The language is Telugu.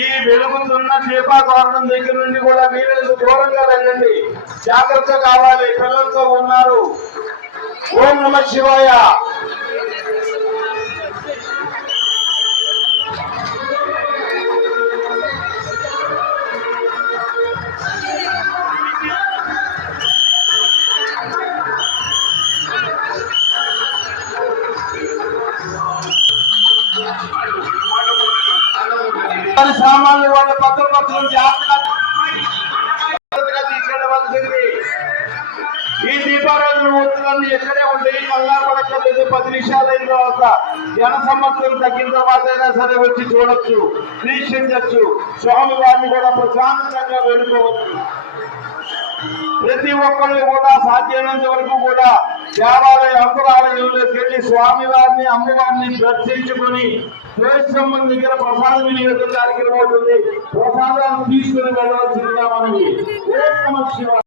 ఈ వెలుగుతున్న చేపాకారణం దగ్గర నుండి కూడా వీళ్ళకు దూరంగా వెళ్ళండి, జాగ్రత్త కావాలి, పిల్లలతో ఉన్నారు. ఓం నమః శివాయ. సామాన్లు వాళ్ళ పత్రులు జాగ్రత్తగా తీసుకెళ్ళవలసింది. ఈ దీపారాధన మూర్తులన్నీ ఎక్కడే ఉంటాయి, కంగారు పడక్కర్లేదు. 10 నిమిషాలు అయిన తర్వాత జన సమర్థం తగ్గిన తర్వాత అయినా సరే వచ్చి చూడొచ్చు, వీక్షించవచ్చు. స్వామి వారిని కూడా ప్రశాంతంగా వెళ్ళుకోవచ్చు. ప్రతి ఒక్కళ్ళు కూడా సాధ్యమైనంత వరకు కూడా దేవాలయ అంతరాలయంలోకి వెళ్ళి స్వామి వారిని అమ్మవారిని దర్శించుకుని శ్రేష్టమ్మని దగ్గర ప్రసాద వినియోగం కార్యక్రమం అవుతుంది. ప్రసాదాన్ని తీసుకుని వెళ్ళవలసిందిగా మనకి. ఓం నమః శివాయ.